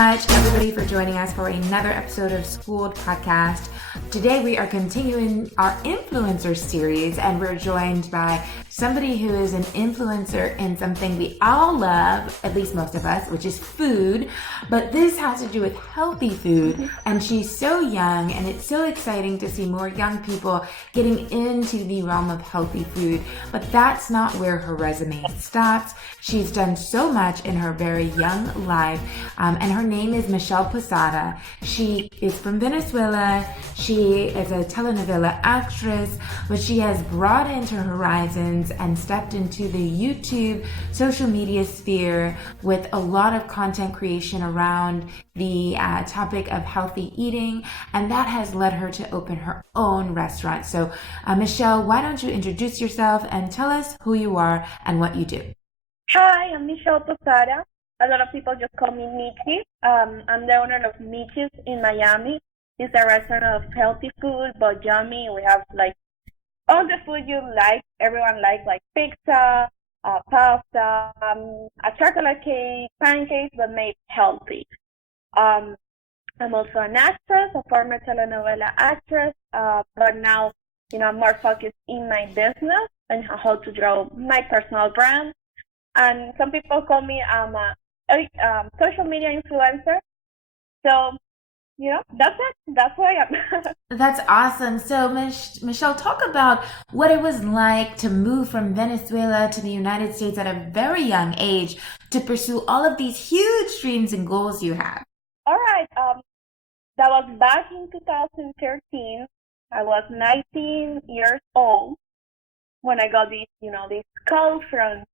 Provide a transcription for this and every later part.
much, everybody, for joining us for another episode of Schooled Podcast. Today, we are continuing our influencer series, and we're joined by somebody who is an influencer in something we all love, at least most of us, which is food. But this has to do with healthy food, and she's so young, and it's so exciting to see more young people getting into the realm of healthy food. But that's not where her resume stops. She's done so much in her very young life, and her name is Michelle Posada. She is from Venezuela. She is a telenovela actress, but she has broadened her horizons and stepped into the YouTube social media sphere with a lot of content creation around the topic of healthy eating, and that has led her to open her own restaurant. So Michelle, why don't you introduce yourself and tell us who you are and what you do? Hi, I'm Michelle Posada. A lot of people just call me Michi. I'm the owner of Michi's in Miami. It's a restaurant of healthy food, but yummy. We have like all the food you like, everyone likes, like pizza, pasta, a chocolate cake, pancakes, but made healthy. I'm also an actress, a former telenovela actress, but now, I'm more focused in my business and how to grow my personal brand. And some people call me a social media influencer. So, that's it. That's who I am. That's awesome. So, Michelle, talk about what it was like to move from Venezuela to the United States at a very young age to pursue all of these huge dreams and goals you have. All right. That was back in 2013. I was 19 years old when I got this call from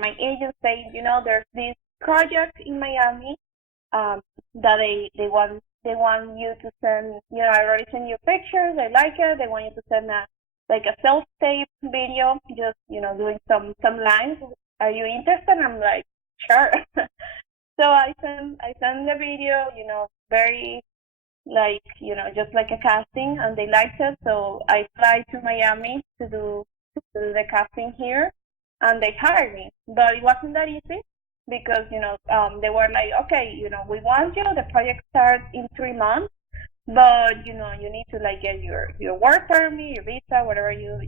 my agent saying, there's this project in Miami that they want you to send. I already sent you pictures. I like it. They want you to send a self-tape video, just doing some lines. Are you interested? I'm like, sure. So I sent the video. Very just like a casting, and they liked it. So I fly to Miami to do the casting here. And they hired me, but it wasn't that easy because, they were like, okay, we want you. The project starts in 3 months, but, you need to get your work permit, your visa, whatever you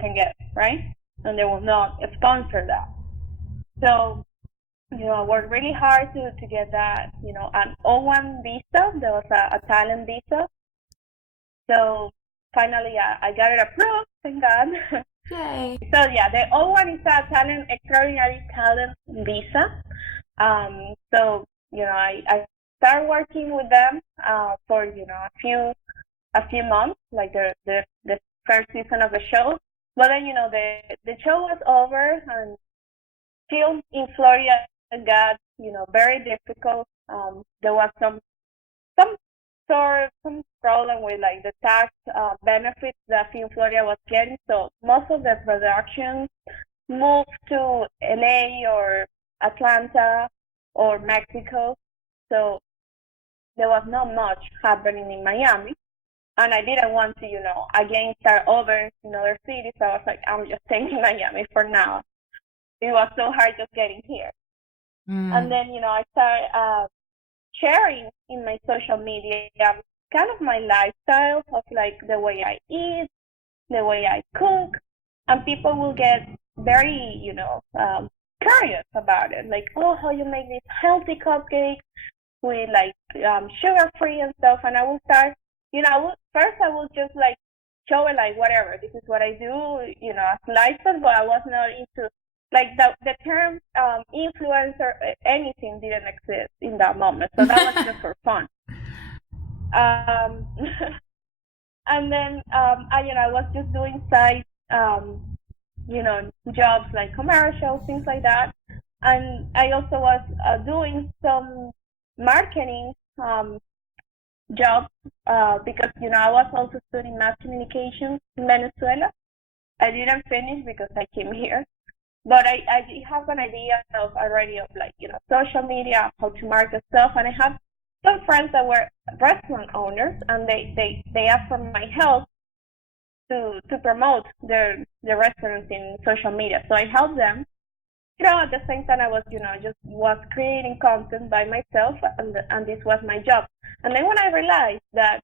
can get, right? And they will not sponsor that. So, I worked really hard to get that, an O1 visa. There was a talent visa. So finally, I got it approved, thank God. Yay. So the O1 is a extraordinary talent visa. So I started working with them for a few months, like the first season of the show. But then the show was over, and film in Florida got very difficult. There was some problem with the tax benefits that Film Florida was getting. So most of the production moved to LA or Atlanta or Mexico. So there was not much happening in Miami. And I didn't want to, again start over in other cities. So I was like, I'm just staying in Miami for now. It was so hard just getting here. And then, I started sharing in my social media kind of my lifestyle of the way I eat, the way I cook, and people will get very, curious about it. Like, oh, how you make these healthy cupcakes with sugar-free and stuff. And I will start, first I will just show it whatever. This is what I do, as lifestyle, but I was not into the term influencer, anything didn't exist in that moment. So that was just for fun. And then I was just doing side jobs like commercials, things like that. And I also was doing some marketing jobs because I was also studying mass communication in Venezuela. I didn't finish because I came here. But I have an idea of social media, how to market stuff, and I have some friends that were restaurant owners, and they asked for my help to promote their restaurants in social media. So I helped them at the same time I was, just was creating content by myself, and this was my job. And then when I realized that,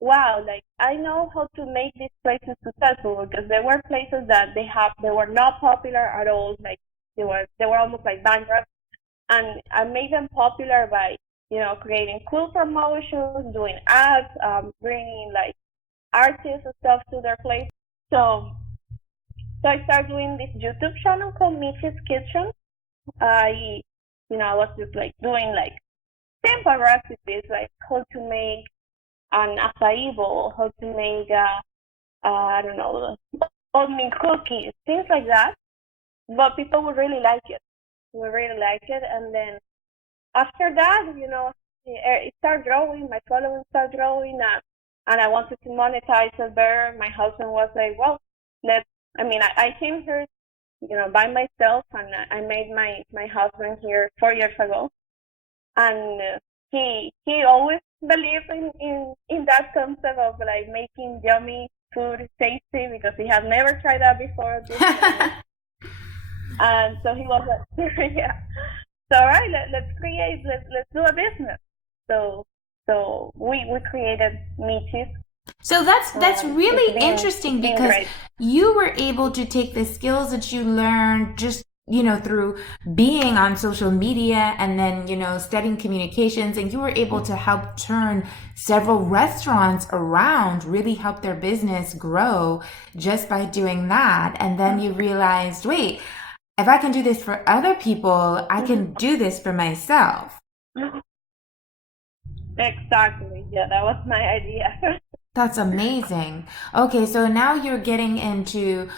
wow, like I know how to make these places successful, because there were places that they were not popular at all, like they were almost like bankrupt, and I made them popular by, creating cool promotions, doing ads, bringing like artists and stuff to their place. So I started doing this YouTube channel called Michi's Kitchen. I was just like doing like simple recipes, like how to make an acai bowl, how to make I don't know, oatmeal cookies, things like that. But people would really like it. And then after that, it started growing. My following started growing, and I wanted to monetize it better. My husband was like, "Well, I came here, by myself, and I made my husband here 4 years ago, and he always believed in that concept of like making yummy food tasty, because he had never tried that before. And so he was like, yeah. So all right, let's do a business. So we created Michi's. So that's really interesting, because you were able to take the skills that you learned just, through being on social media, and then, studying communications, and you were able to help turn several restaurants around, really help their business grow just by doing that. And then you realized, wait, if I can do this for other people, I can do this for myself. Exactly. Yeah, that was my idea. That's amazing. Okay, so now you're getting into,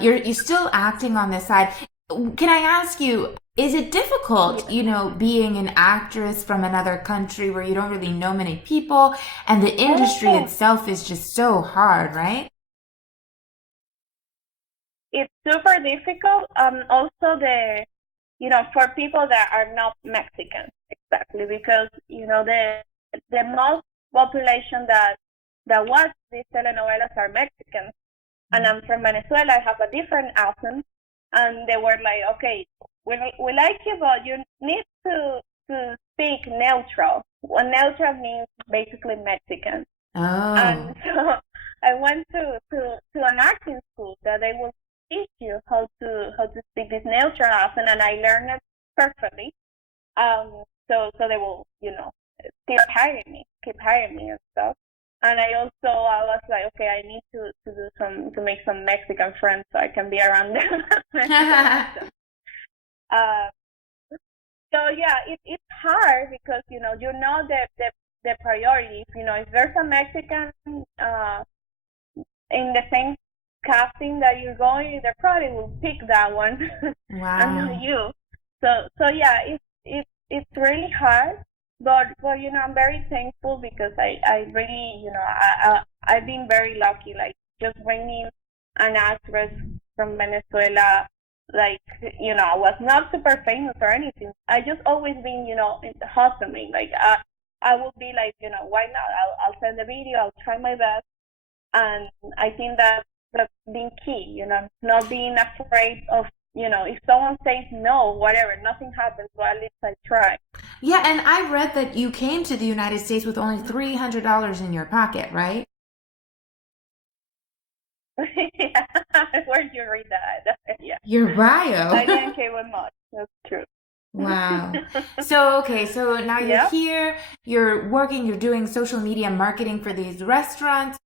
you're still acting on this side. Can I ask you, is it difficult, being an actress from another country where you don't really know many people, and the industry itself is just so hard, right? It's super difficult. Also for people that are not Mexican, exactly, because, the most population that watch these telenovelas are Mexicans, and I'm from Venezuela. I have a different accent, and they were like, okay, we like you, but you need to speak neutral. Well, neutral means basically Mexican. Oh. And so I went to an acting school that they will teach you how to speak this neutral accent, and I learned it perfectly. So they will, keep hiring me and stuff. And I was like, okay, I need to make some Mexican friends so I can be around them. So yeah, it's hard, because the priority. If there's a Mexican in the same casting that you're going, they probably will pick that one. Wow. And not you. So yeah, it's really hard. But I'm very thankful, because I really, I've been very lucky, like just bringing an actress from Venezuela, like, I was not super famous or anything. I just always been, hustling. Like, I would be like, why not? I'll send a video, I'll try my best. And I think that's been key, not being afraid of, if someone says no, whatever, nothing happens, so at least I try. Yeah, and I read that you came to the United States with only $300 in your pocket, right? Yeah, where'd you read that? Yeah. Your bio. I didn't care with much. That's true. Wow. So now you're here, you're working, you're doing social media marketing for these restaurants.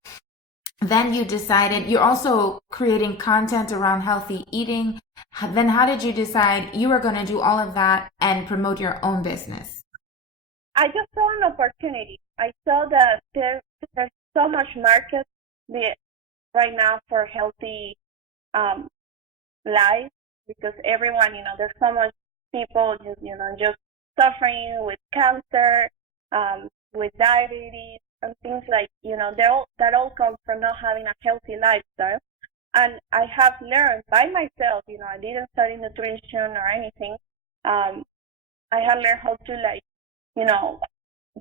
Then you decided you're also creating content around healthy eating. Then how did you decide you were going to do all of that and promote your own business? I just saw an opportunity. I saw that there's so much market right now for healthy life, because everyone, there's so much people just suffering with cancer, with diabetes, and things like, that all comes from not having a healthy lifestyle. And I have learned by myself, I didn't study nutrition or anything. I have learned how to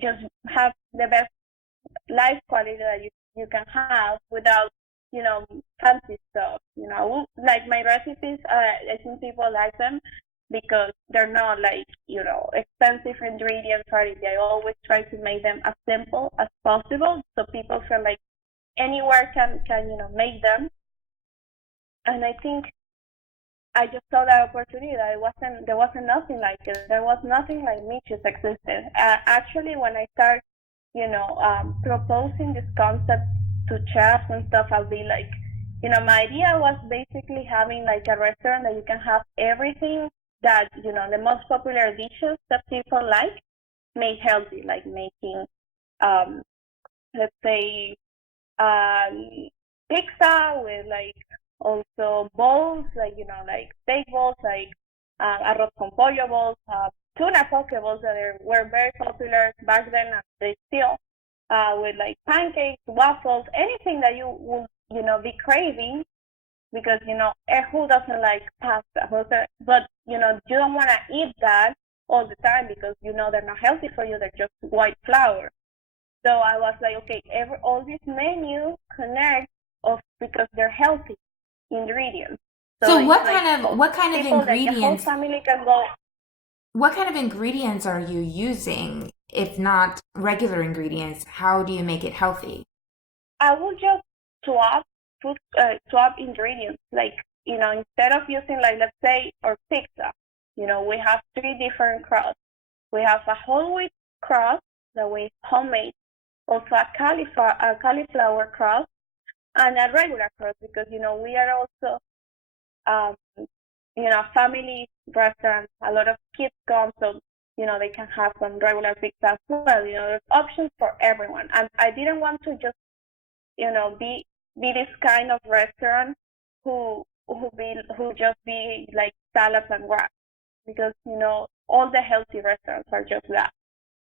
just have the best life quality that you can have without, fancy stuff, like my recipes, I think people like them because they're not like, expensive ingredients or anything. I always try to make them as simple as possible so people from like anywhere can make them. And I think I just saw that opportunity that there wasn't nothing like it. There was nothing like Michis existed. Actually, when I start, proposing this concept to chefs and stuff, I'll be like, my idea was basically having like a restaurant that you can have everything that, the most popular dishes that people like made healthy, like making, let's say, pizza with like also bowls, like, like steak bowls, like arroz con pollo bowls, tuna poke bowls that were very popular back then, and they still, with like pancakes, waffles, anything that you would, be craving, because, who doesn't like pasta? But, you don't want to eat that all the time because, they're not healthy for you. They're just white flour. So I was like, okay, all these menus connect because they're healthy ingredients. So what kind of ingredients? The whole family can go. What kind of ingredients are you using? If not regular ingredients, how do you make it healthy? I will just swap ingredients. Like, instead of using, like, let's say, our pizza, we have 3 different crusts. We have a whole wheat crust that we homemade, also a cauliflower crust, and a regular crust, because, we are also, family restaurant. A lot of kids come, so, they can have some regular pizza as well. There's options for everyone. And I didn't want to just, be this kind of restaurant who just be like salads and wraps, because, all the healthy restaurants are just that.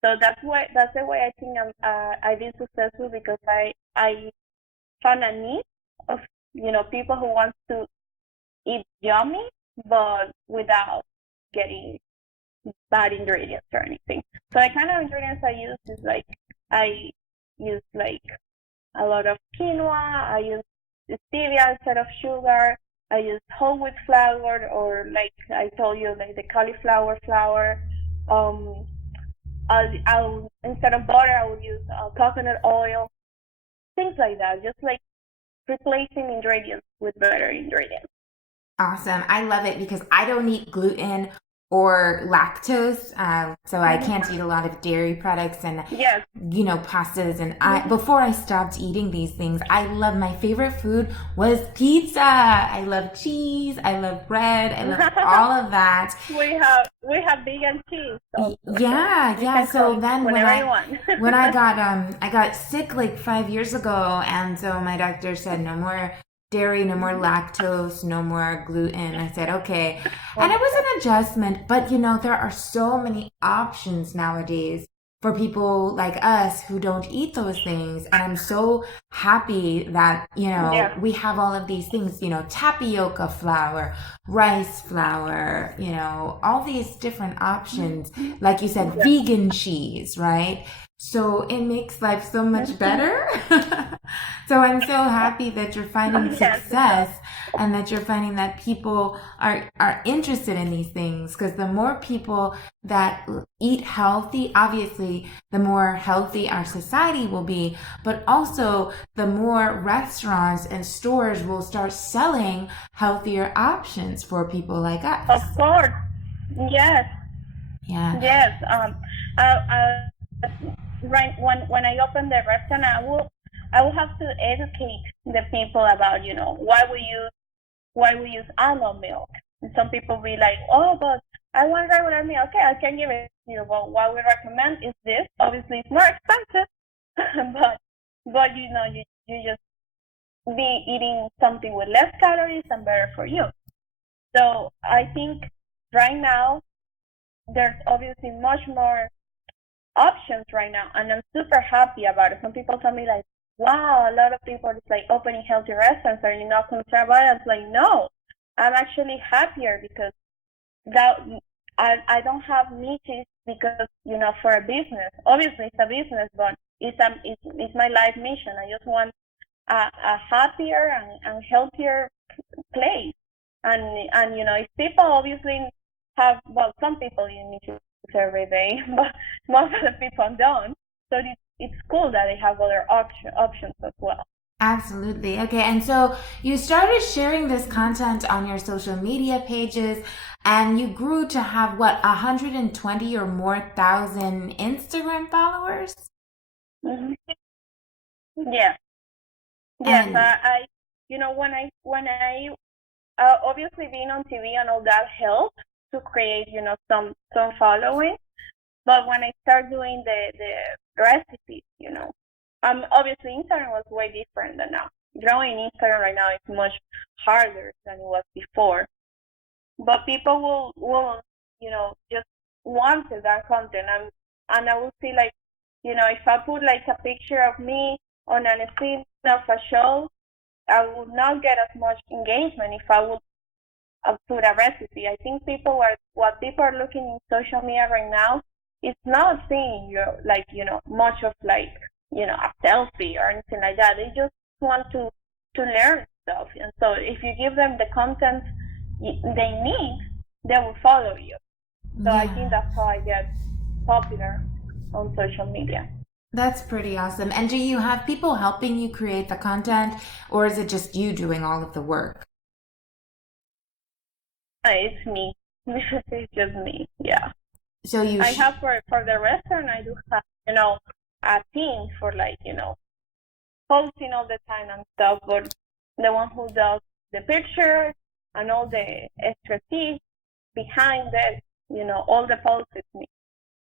So that's the way I think I've been successful, because I found a need of, people who want to eat yummy, but without getting bad ingredients or anything. So the kind of ingredients I use is like, I use like a lot of quinoa, I use stevia instead of sugar, I use whole wheat flour, or like I told you, like the cauliflower flour. I'll instead of butter, I will use coconut oil, things like that. Just like replacing ingredients with better ingredients. Awesome. I love it because I don't eat gluten or lactose, so I can't eat a lot of dairy products and yes. Pastas. And before I stopped eating these things, my favorite food was pizza. I love cheese. I love bread. I love all of that. We have vegan cheese. Also. Yeah. So then when I got sick like 5 years ago, and so my doctor said no more dairy, no more lactose, no more gluten. I said, okay. And it was an adjustment, but there are so many options nowadays for people like us who don't eat those things. And I'm so happy that, we have all of these things, tapioca flour, rice flour, all these different options. Like you said, vegan cheese, right? So it makes life so much better. So I'm so happy that you're finding success and that you're finding that people are interested in these things, because the more people that eat healthy, obviously, the more healthy our society will be, but also the more restaurants and stores will start selling healthier options for people like us. Of course. Yes. Yeah. Yes. Right when I open the restaurant, I will have to educate the people about why we use almond milk. And some people be like, oh, but I want regular milk. Okay, I can give it to you. But what we recommend is this. Obviously, it's more expensive, but you just be eating something with less calories and better for you. So I think right now there's obviously much more options right now, and I'm super happy about it. Some people tell me like, wow, a lot of people is like opening healthy restaurants. Are you not concerned about it? It's like, no, I'm actually happier because that I don't have niches because for a business. Obviously it's a business, but it's my life mission. I just want a happier and healthier place. And if people obviously have, well, some people you need to use every day, but most of the people don't. So it's cool that they have other options as well. Absolutely. Okay. And so you started sharing this content on your social media pages and you grew to have what, 120 or more thousand Instagram followers? Hmm. Yeah. Yes. And When I obviously being on TV and all that helped to create, some following. But when I start doing the recipes, obviously Instagram was way different than now. Growing Instagram right now is much harder than it was before. But people will just wanted that content, and I will see, like, if I put like a picture of me on a scene of a show, I would not get as much engagement if I would put a recipe. I think what people are looking in social media right now is not seeing much of, like, a selfie or anything like that. They just want to learn stuff, and so if you give them the content they need, they will follow you. So I think yeah, that's how I get popular on social media. that's pretty awesome. And do you have people helping you create the content or is it just you doing all of the work? It's me. It's just me. Yeah. So you, I have for the restaurant. I do have a team for, like, posting all the time and stuff. But the one who does the picture and all the expertise behind it, all the posts, is me.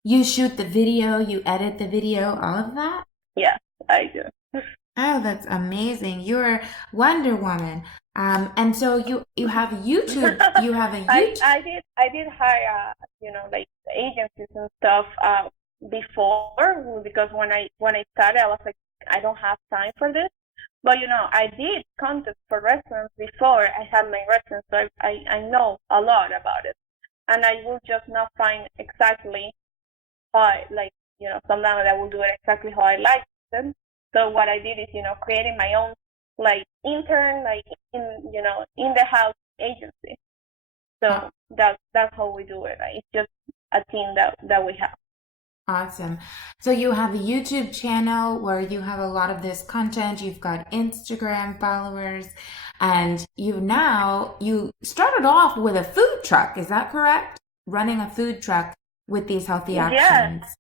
you shoot the video, you edit the video, all of that? Yes, I do. Oh, that's amazing. You're Wonder Woman. And so you have YouTube. You have a I YouTube. I did hire like agencies and stuff before, because when I started I was like, I don't have time for this. But I did content for restaurants before I had my restaurant, so I know a lot about it, and I will just not find exactly how sometimes I will do it exactly how I like it. So what I did is, creating my own, like, intern, like, in the house agency. So that's how we do it. Like, it's just a team that we have. Awesome. So you have a YouTube channel where you have a lot of this content. You've got Instagram followers, and you started off with a food truck. Is that correct? Running a food truck with these healthy Yes. options.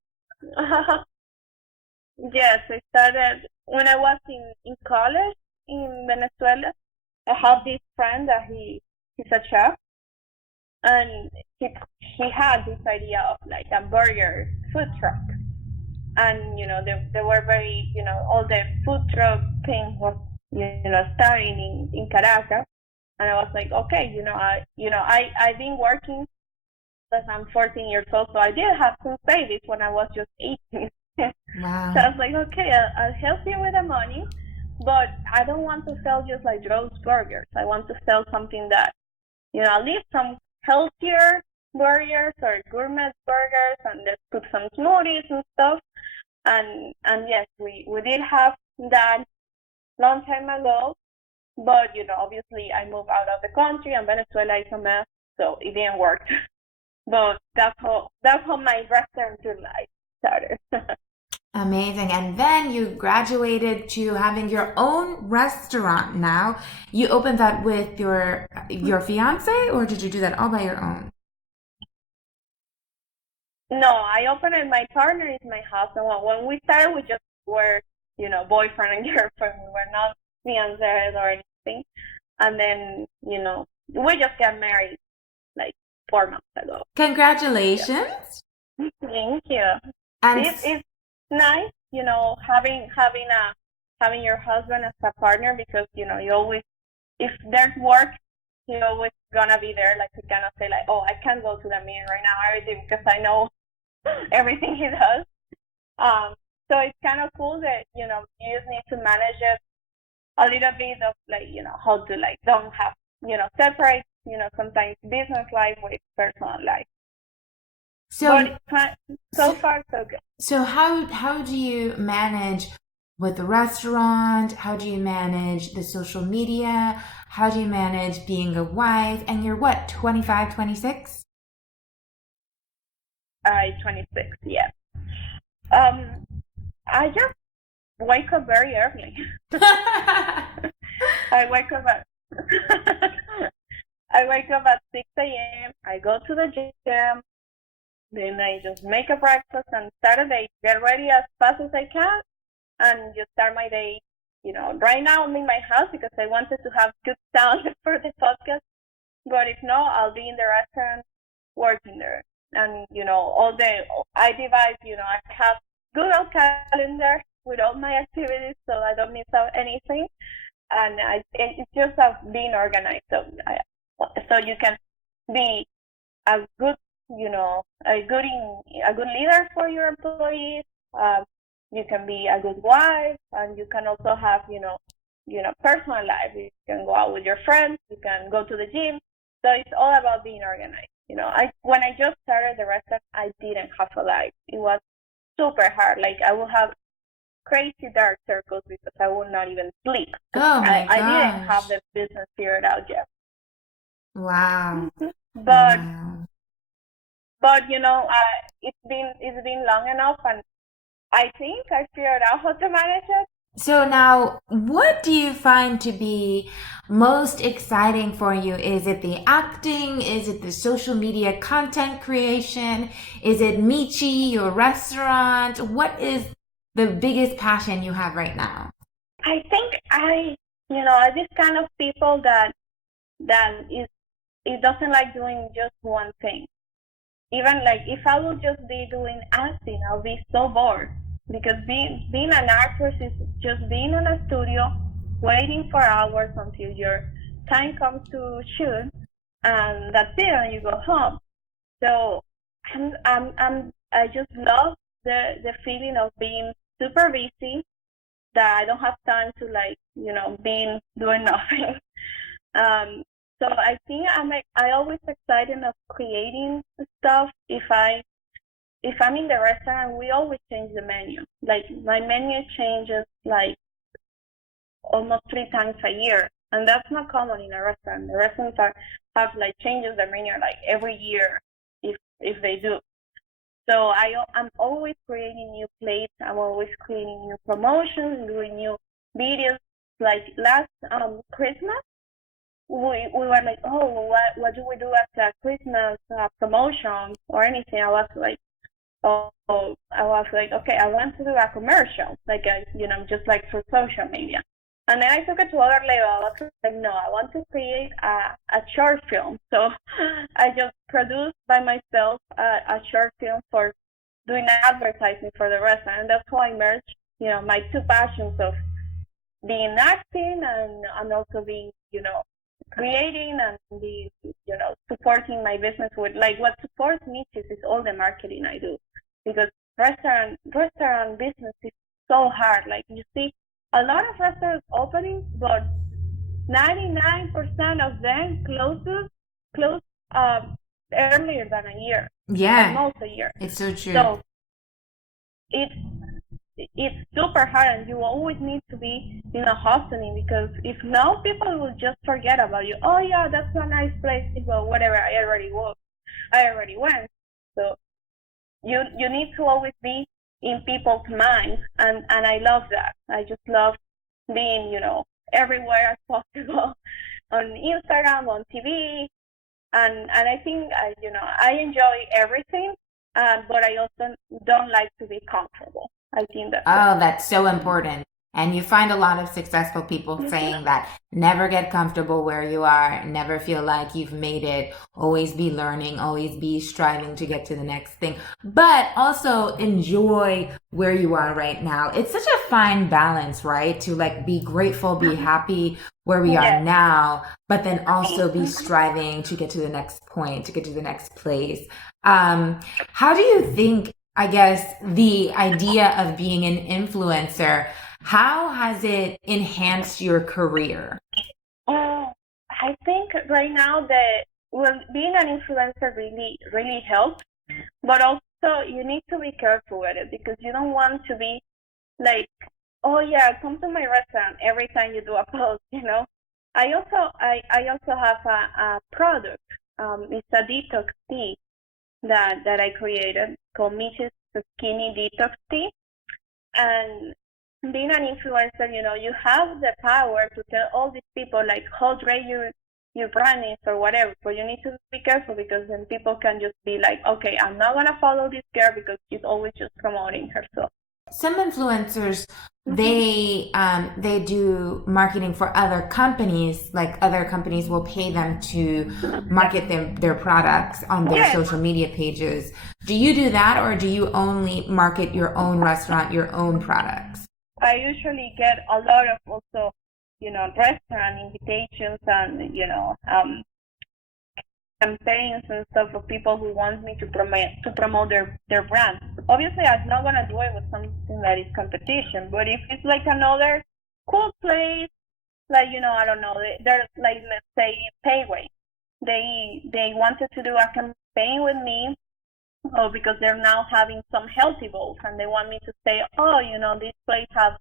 Yes, I started when I was in college in Venezuela. I have this friend that he's a chef, and he had this idea of, like, a burger food truck. And they were very, all the food truck thing was, starting in Caracas. And I was like, okay, I've been working since I'm 14 years old, so I did have some savings when I was just 18. Wow. So I was like, okay, I'll help you with the money, but I don't want to sell just like Joe's burgers. I want to sell something that, at least some healthier burgers or gourmet burgers, and let's put some smoothies and stuff. And yes, we did have that long time ago, but obviously I moved out of the country, and Venezuela is a mess, so it didn't work. But that's how my restaurant life started. Amazing. And then you graduated to having your own restaurant now. You opened that with your fiance, or did you do that all by your own? No, I opened it. My partner is my husband. When we started, we just were, boyfriend and girlfriend. We were not fiancés or anything. And then, we just got married like 4 months ago. Congratulations. Yeah. Thank you. And It's nice, having your husband as a partner, because you always, if there's work, you're always gonna be there. Like, you cannot say, like, oh, I can't go to the meeting right now, everything, because I know everything he does. So it's kind of cool that you just need to manage it a little bit of, like, how to, like, don't have, separate, sometimes business life with personal life. so But so far so good. so how do you manage with the restaurant? How do you manage the social media? How do you manage being a wife? And you're what, 25, 26? 26, yeah. I just wake up very early. I wake up at I wake up at 6 a.m. I go to the gym. Then I just make a breakfast and start a day. Get ready as fast as I can and just start my day. Right now I'm in my house because I wanted to have good sound for the podcast. But if not, I'll be in the restaurant working there. And, I divide, I have Google Calendar with all my activities so I don't miss out anything. And it's just being organized. So you can be a good, a good leader for your employees. You can be a good wife, and you can also have, personal life. You can go out with your friends. You can go to the gym. So it's all about being organized. When I just started the restaurant, I didn't have a life. It was super hard. Like I would have crazy dark circles because I would not even sleep. Oh my I didn't gosh. have the business figured out yet. Wow. But Wow. it's been long enough, and I think I figured out how to manage it. So now, what do you find to be most exciting for you? Is it the acting? Is it the social media content creation? Is it Michi, your restaurant? What is the biggest passion you have right now? I think I'm this kind of people that it doesn't like doing just one thing. Even like if I will just be doing acting, I'll be so bored. Because being an actress is just being in a studio, waiting for hours until your time comes to shoot, and that's it, and you go home. So I just love the feeling of being super busy, that I don't have time to being doing nothing. So I think I always excited of creating stuff. If I'm in the restaurant, we always change the menu. Like my menu changes like almost 3 times a year, and that's not common in a restaurant. The restaurants have like changes their menu like every year, if they do. So I'm always creating new plates. I'm always creating new promotions, doing new videos. Like last Christmas, we were like, oh, what do we do after a Christmas promotion or anything? I was like, okay, I want to do a commercial, like just like for social media. And then I took it to other level. I was like, no, I want to create a short film. So I just produced by myself a short film for doing advertising for the restaurant. And that's how I merged, my two passions of being acting and also being, creating and being, supporting my business with, like, what supports me is all the marketing I do. Because restaurant business is so hard. Like, you see a lot of restaurants opening, but 99% of them close earlier than a year. Yeah, almost a year. it's so true. So it's super hard, and you always need to be, hustling, because if not, people will just forget about you. Oh yeah, that's a nice place to go. Whatever, I already went. So you need to always be in people's minds, and I love that. I just love being, everywhere as possible, on Instagram, on TV, and I think I enjoy everything, but I also don't like to be comfortable. I think that's so important. And you find a lot of successful people saying that never get comfortable where you are, never feel like you've made it, always be learning, always be striving to get to the next thing, but also enjoy where you are right now. It's such a fine balance, right? To like be grateful, be happy where we are now, but then also be striving to get to the next point, to get to the next place. How do you think, I guess, the idea of being an influencer, how has it enhanced your career? I think right now being an influencer really, really helps, but also you need to be careful with it, because you don't want to be like oh yeah, come to my restaurant every time you do a post, you know. I also have a product. It's a detox tea that I created called Mitch's Skinny Detox Tea. And being an influencer, you know, you have the power to tell all these people like how great your brand is or whatever, but you need to be careful because then people can just be like, okay, I'm not gonna follow this girl because she's always just promoting herself. Some influencers, Mm-hmm. they do marketing for other companies. Like other companies will pay them to market their products on their Yes, social media pages. Do you do that, or do you only market your own restaurant, your own products? I usually get a lot of also, you know, restaurant invitations and campaigns and stuff for people who want me to promote their brand. Obviously, I'm not gonna do it with something that is competition, but if it's like another cool place, like I don't know, they're like, let's say Payway, they wanted to do a campaign with me, because they're now having some healthy bowls and they want me to say, oh, this place has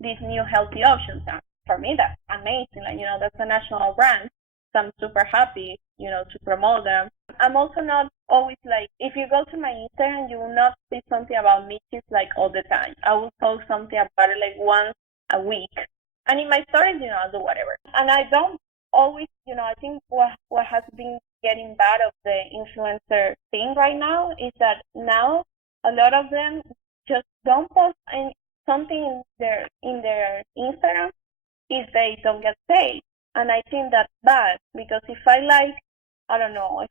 these new healthy options. And for me, that's amazing. Like, that's a national brand. So I'm super happy, to promote them. I'm also not always like, if you go to my Instagram, you will not see something about Michis like all the time. I will post something about it like once a week. And in my stories, I'll do whatever. And I don't always, I think what has been getting bad of the influencer thing right now is that now a lot of them just don't post something in their Instagram if they don't get paid. And I think that's bad because if I like, I don't know,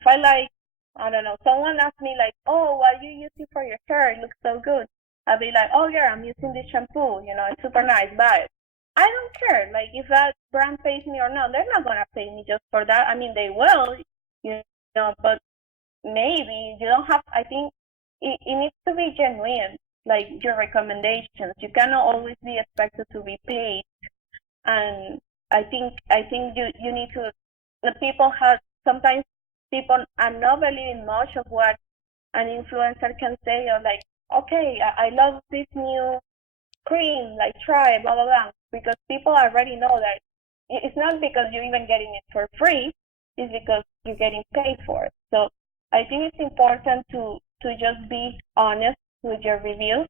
someone asks me like, oh, what are you using for your hair? It looks so good. I'll be like, oh yeah, I'm using this shampoo, it's super nice, buy it. I don't care, like if that brand pays me or not, they're not gonna pay me just for that. I mean, they will, but maybe you don't have, I think it needs to be genuine, like your recommendations. You cannot always be expected to be paid. And I think you need to, the people have, sometimes people are not believing much of what an influencer can say, or like, okay, I love this new cream, like try, blah, blah, blah, because people already know that it's not because you're even getting it for free, it's because you're getting paid for it. So I think it's important to just be honest with your reviews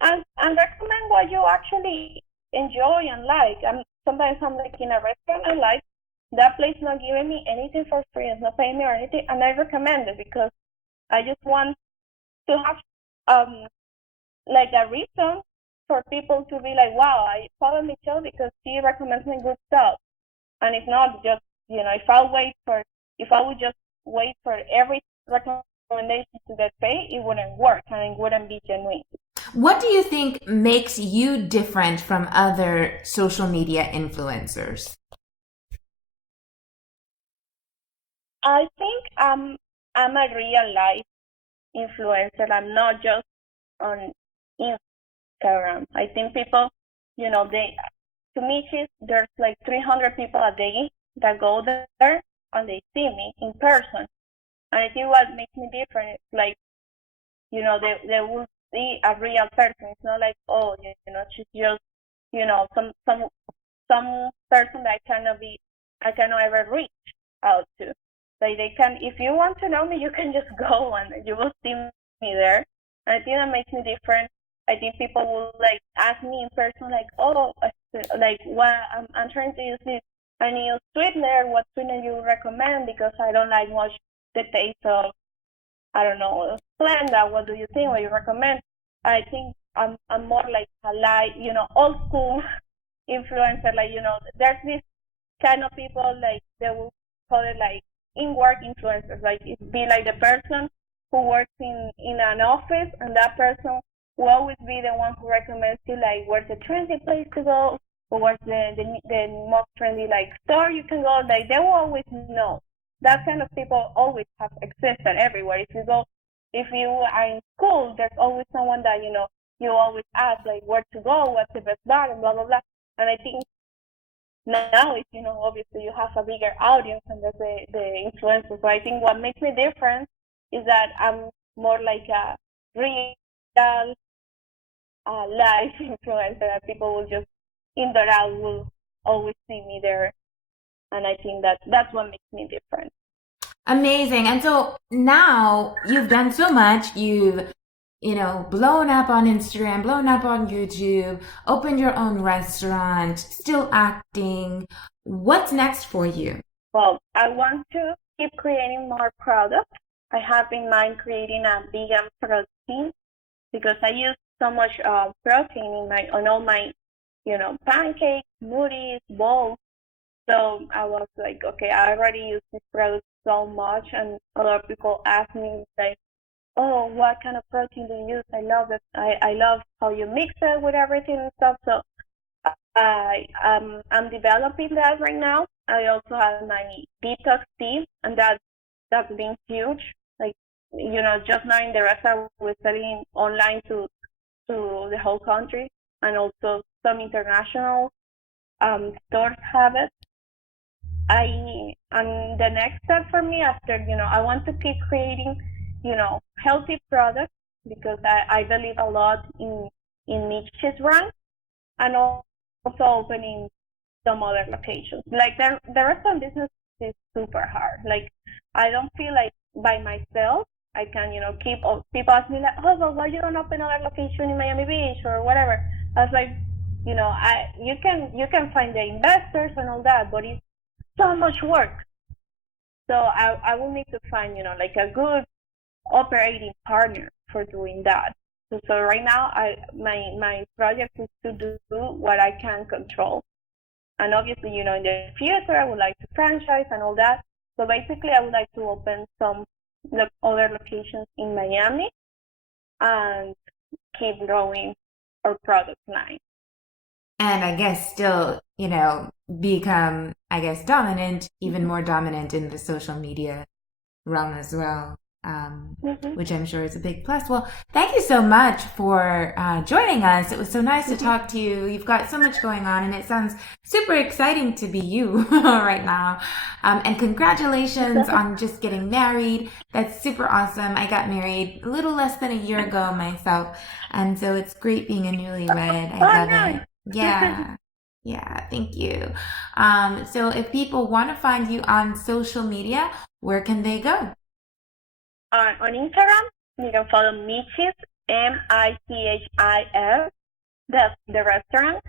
and recommend what you actually enjoy and like. Sometimes I'm like in a restaurant I like, that place not giving me anything for free, it's not paying me or anything, and I recommend it because I just want to have like a reason for people to be like, wow, I follow Michelle because she recommends me good stuff. And if not, just, if I would just wait for every recommendation to get paid, it wouldn't work and it wouldn't be genuine. What do you think makes you different from other social media influencers? I think I'm a real life influencer. I'm not just on Instagram. I think people, to me, there's like 300 people a day that go there and they see me in person. And I think what makes me different is like, they will see a real person. It's not like, oh, she's just, some person that I cannot ever reach out to. Like they can, if you want to know me, you can just go and you will see me there. And I think that makes me different. I think people will like ask me in person, like, oh, like what I'm trying to use this a new sweetener. What sweetener you recommend? Because I don't like much the taste of, I don't know, Splenda. What do you think? What you recommend? I think I'm more like a light, old school influencer. Like, there's this kind of people, like they will call it like in-work influencers. Like it be like the person who works in an office, and that person will always be the one who recommends you like where's the trendy place to go, or where's the most trendy like store you can go. Like they will always know. That kind of people always have existed everywhere. If you are in school, there's always someone that you always ask like where to go, what's the best bar, and blah blah blah. And I think now it's, obviously you have a bigger audience and that's the influencers. So I think what makes me different is that I'm more like a real live influencer that people will just in the out will always see me there, and I think that's what makes me different. Amazing. And so now you've done so much. You've, blown up on Instagram, blown up on YouTube, opened your own restaurant, still acting. What's next for you? Well, I want to keep creating more products. I have in mind creating a vegan protein because I use so much protein on all my, pancakes, smoothies, bowls. So I was like, okay, I already use this product so much, and a lot of people ask me like, oh, what kind of protein do you use? I love it. I love how you mix it with everything and stuff. So I'm developing that right now. I also have my detox tea, and that's been huge. Like, just now in the restaurant, we're selling online to the whole country, and also some international stores have it. The next step for me after, I want to keep creating, healthy products because I believe a lot in niches brand, and also opening some other locations. Like the restaurant business is super hard. Like I don't feel like by myself I can, keep. People ask me like, oh, but why you don't open another location in Miami Beach or whatever? I was like, you can find the investors and all that, but it's so much work. So I will need to find, like a good operating partner for doing that. So right now, my project is to do what I can control. And obviously, in the future, I would like to franchise and all that. So basically, I would like to open some other locations in Miami and keep growing our product line. And I guess still, become, dominant, even more dominant in the social media realm as well, which I'm sure is a big plus. Well, thank you so much for joining us. It was so nice to talk to you. You've got so much going on, and it sounds super exciting to be you right now. And congratulations on just getting married. That's super awesome. I got married a little less than a year ago myself, and so it's great being a newlywed. I love it. Yeah. Yeah, thank you. So if people want to find you on social media, where can they go? On Instagram, you can follow Michis, Michis. That's the restaurant.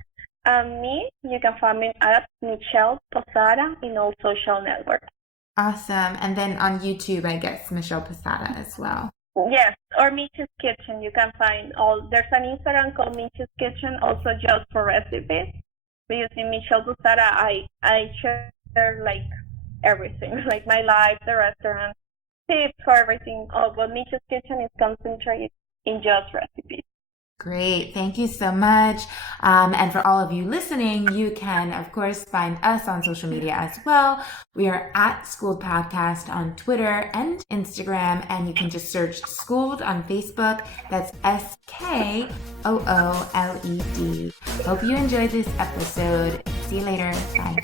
Me, you can find me at Michelle Posada in all social networks. Awesome. And then on YouTube, I guess, Michelle Posada as well. Yes, or Mich's Kitchen. You can find there's an Instagram called Mich's Kitchen, also just for recipes. Because in Michelle Posada, I share like everything, like my life, the restaurant, tips for everything. But Mich's Kitchen is concentrated in just recipes. Great. Thank you so much. And for all of you listening, you can, of course, find us on social media as well. We are at Schooled Podcast on Twitter and Instagram, and you can just search Schooled on Facebook. That's SKOOLED. Hope you enjoyed this episode. See you later. Bye.